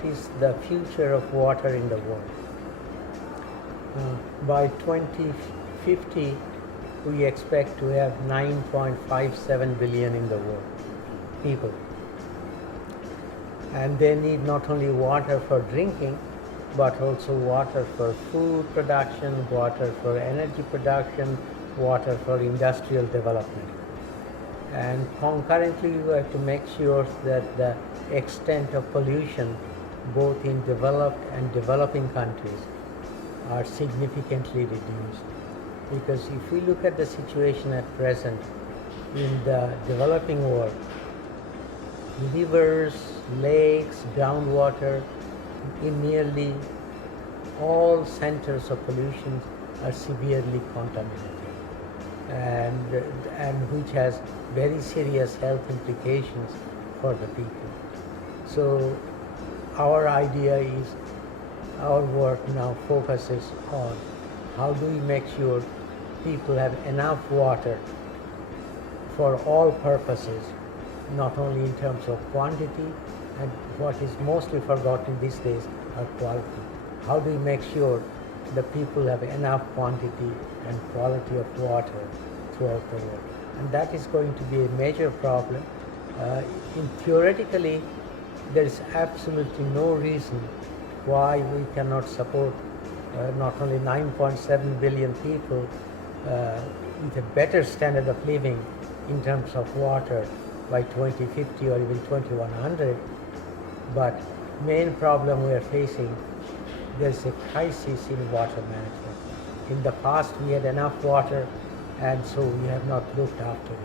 what is the future of water in the world. By 2050, we expect to have 9.57 billion in the world people. And they need not only water for drinking, but also water for food production, water for energy production, water for industrial development. And concurrently, we have to make sure that the extent of pollution, both in developed and developing countries, are significantly reduced. Because if we look at the situation at present in the developing world, rivers, lakes, groundwater, in nearly all centers of pollution are severely contaminated, and which has very serious health implications for the people. So our idea is, our work now focuses on how do we make sure people have enough water for all purposes, not only in terms of quantity, and what is mostly forgotten these days are quality. How do we make sure the people have enough quantity and quality of water throughout the world? And that is going to be a major problem. Theoretically, there is absolutely no reason why we cannot support not only 9.7 billion people with a better standard of living in terms of water by 2050 or even 2100, but main problem we are facing, there's a crisis in water management. In the past we had enough water, and so we have not looked after it.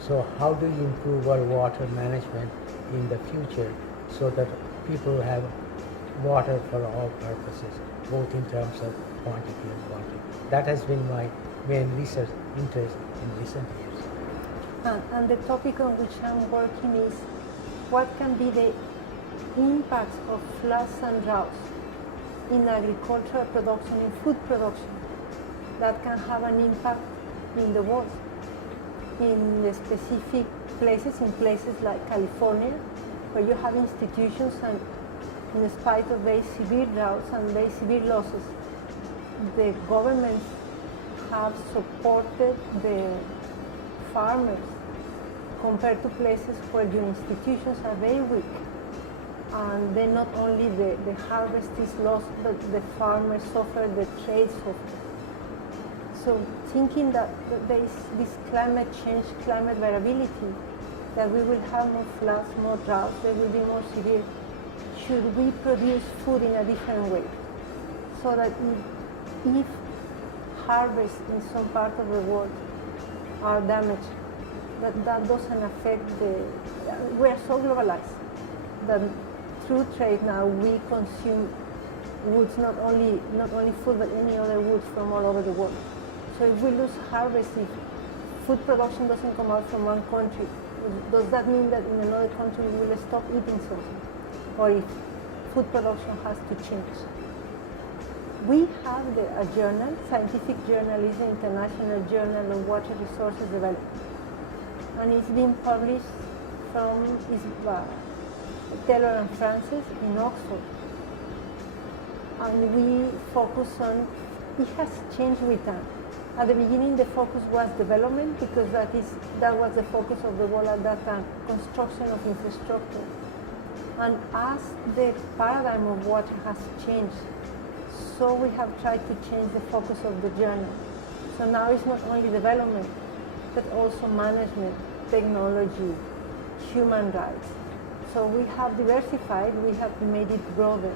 So how do you improve our water management in the future so that people have water for all purposes, both in terms of quantity and quality? That has been my main research interest in recent years. And the topic on which I'm working is what can be the impacts of floods and droughts in agricultural production, in food production, that can have an impact in the world, in the specific places, in places like California, where you have institutions and in spite of very severe droughts and very severe losses, the governments have supported the farmers compared to places where your institutions are very weak. And then not only the harvest is lost, but the farmers suffer, the trade suffers. So thinking that there is this climate change, climate variability, that we will have more floods, more droughts, they will be more severe, should we produce food in a different way? So that if harvests in some part of the world are damaged, that doesn't affect we are so globalized that through trade now we consume woods, not only food, but any other woods from all over the world. So if we lose harvest, if food production doesn't come out from one country, does that mean that in another country we will stop eating something? Or if food production has to change? We have a journal, scientific journal, is the International Journal on Water Resources Development. And it's been published from Taylor and Francis in Oxford. And we focus on, it has changed with time. At the beginning the focus was development, because that was the focus of the world at that time, construction of infrastructure. And as the paradigm of water has changed, so we have tried to change the focus of the journal. So now it's not only development, but also management, technology, human rights. So we have diversified, we have made it broader.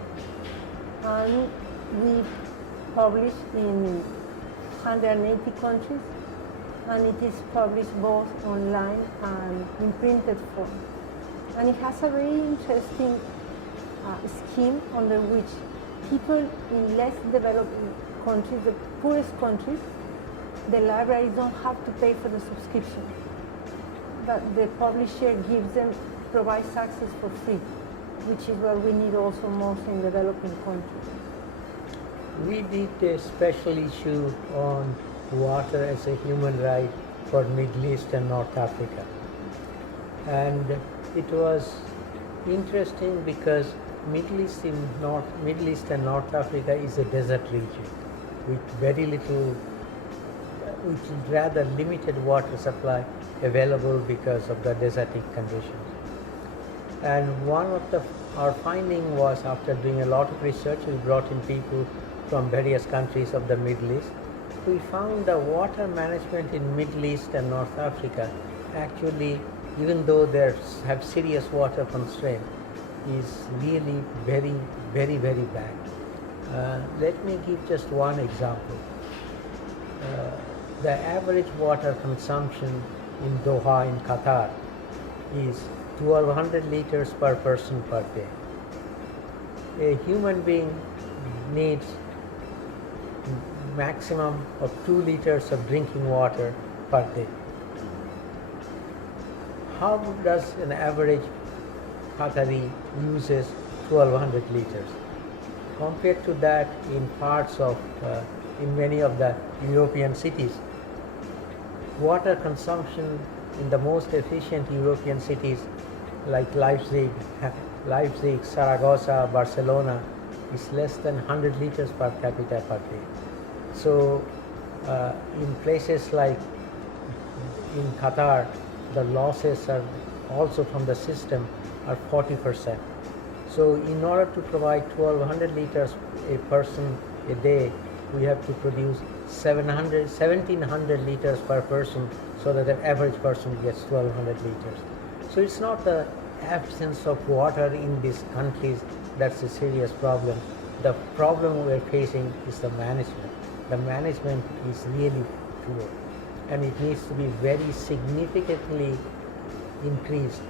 And we publish in 180 countries, and it is published both online and in printed form. And it has a very interesting scheme under which people in less developed countries, the poorest countries, the libraries don't have to pay for the subscription. But the publisher provides access for free, which is what we need also most in developing countries. We did a special issue on water as a human right for Middle East and North Africa. And it was interesting because Middle East and North Africa is a desert region with very little, with rather limited water supply available because of the desertic conditions. And one of our finding was, after doing a lot of research, we brought in people from various countries of the Middle East. We found the water management in Middle East and North Africa actually, even though they have serious water constraint, is really very, very, very bad. Let me give just one example. The average water consumption in Doha in Qatar is 1200 liters per person per day. A human being needs maximum of 2 liters of drinking water per day. How does an average Qatari uses 1200 liters? Compared to that, in many of the European cities, water consumption in the most efficient European cities like Leipzig, Saragossa, Barcelona is less than 100 liters per capita per day. So in places like in Qatar, the losses are also from the system are 40%. So in order to provide 1200 liters a person a day, we have to produce 1700 liters per person, so that an average person gets 1200 liters. So it's not the absence of water in these countries that's a serious problem. The problem we're facing is the management. The management is really poor, and it needs to be very significantly increased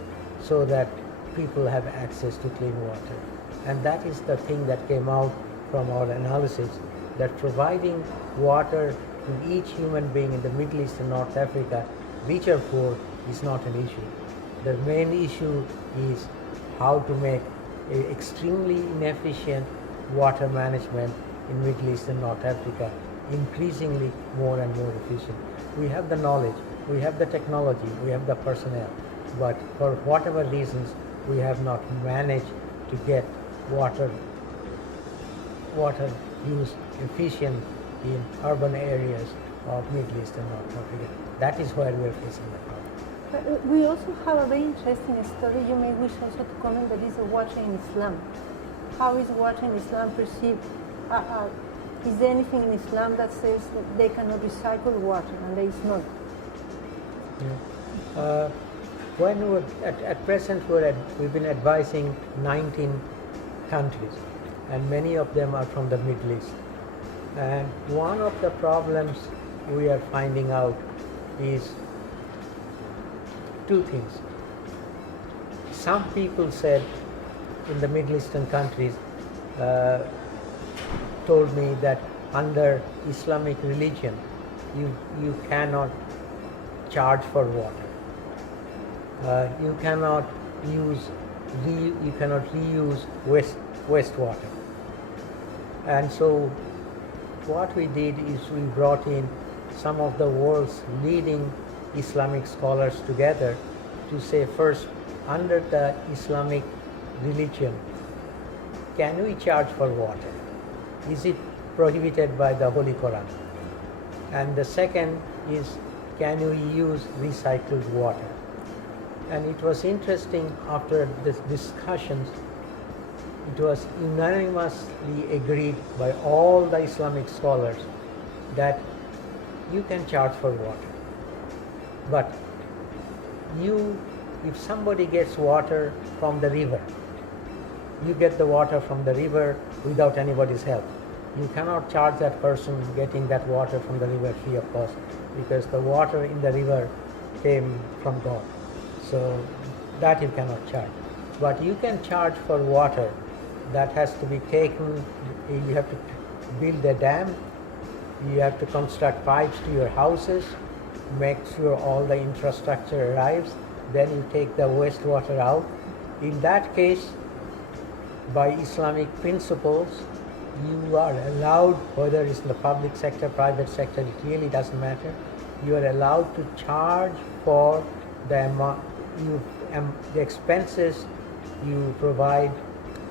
so that people have access to clean water. And that is the thing that came out from our analysis, that providing water to each human being in the Middle East and North Africa, rich or poor, is not an issue. The main issue is how to make extremely inefficient water management in Middle East and North Africa increasingly more and more efficient. We have the knowledge, we have the technology, we have the personnel, but for whatever reasons, we have not managed to get water use efficient in urban areas of Middle East and North Africa. That is where we are facing the problem. We also have a very interesting story you may wish also to comment, that is the water in Islam. How is water in Islam perceived? Is there anything in Islam that says that they cannot recycle water, and there is not? Yeah. At present, we've been advising 19 countries, and many of them are from the Middle East. And one of the problems we are finding out is two things. Some people said in the Middle Eastern countries, told me that under Islamic religion, you cannot charge for water. You cannot reuse wastewater. And so what we did is we brought in some of the world's leading Islamic scholars together to say, first, under the Islamic religion, can we charge for water? Is it prohibited by the Holy Quran? And the second is, can we use recycled water? And it was interesting, after this discussions, it was unanimously agreed by all the Islamic scholars that you can charge for water. But if somebody gets water from the river, you get the water from the river without anybody's help. You cannot charge that person getting that water from the river free of cost, because the water in the river came from God. So that you cannot charge. But you can charge for water that has to be taken. You have to build a dam, you have to construct pipes to your houses, make sure all the infrastructure arrives, then you take the wastewater out. In that case, by Islamic principles, you are allowed, whether it's in the public sector, private sector, it really doesn't matter, you are allowed to charge for the expenses you provide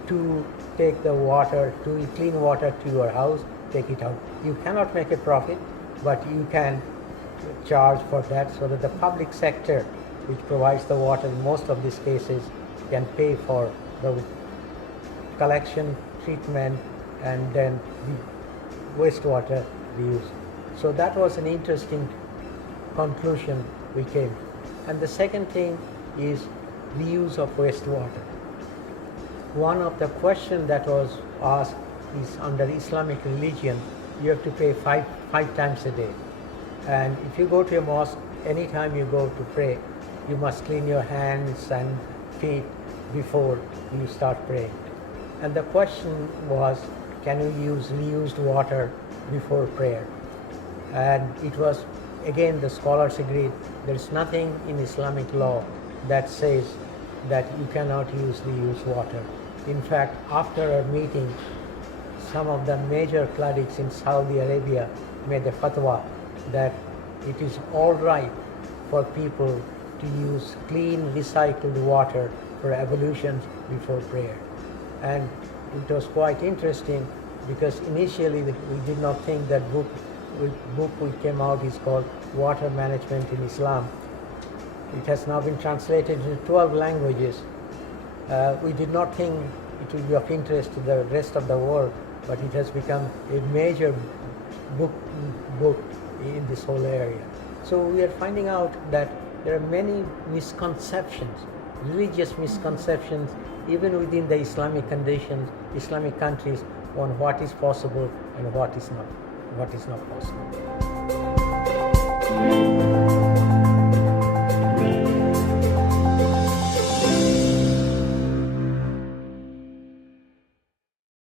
to take the water, to clean water to your house, take it out. You cannot make a profit, but you can charge for that, so that the public sector, which provides the water in most of these cases, can pay for the collection, treatment, and then the wastewater reuse. So that was an interesting conclusion we came. And the second thing is reuse of wastewater. One of the questions that was asked is, under Islamic religion, you have to pray five times a day. And if you go to a mosque, anytime you go to pray, you must clean your hands and feet before you start praying. And the question was, can you use reused water before prayer? And it was, again, the scholars agreed, there is nothing in Islamic law that says that you cannot use reused water. In fact, after a meeting, some of the major clerics in Saudi Arabia made a fatwa that it is all right for people to use clean, recycled water for ablutions before prayer. And it was quite interesting, because initially we did not think that book which came out is called Water Management in Islam. It has now been translated into 12 languages. We did not think it would be of interest to the rest of the world, but it has become a major book in this whole area. So we are finding out that there are many misconceptions, religious misconceptions, even within the Islamic conditions, Islamic countries, on what is possible and what is not possible.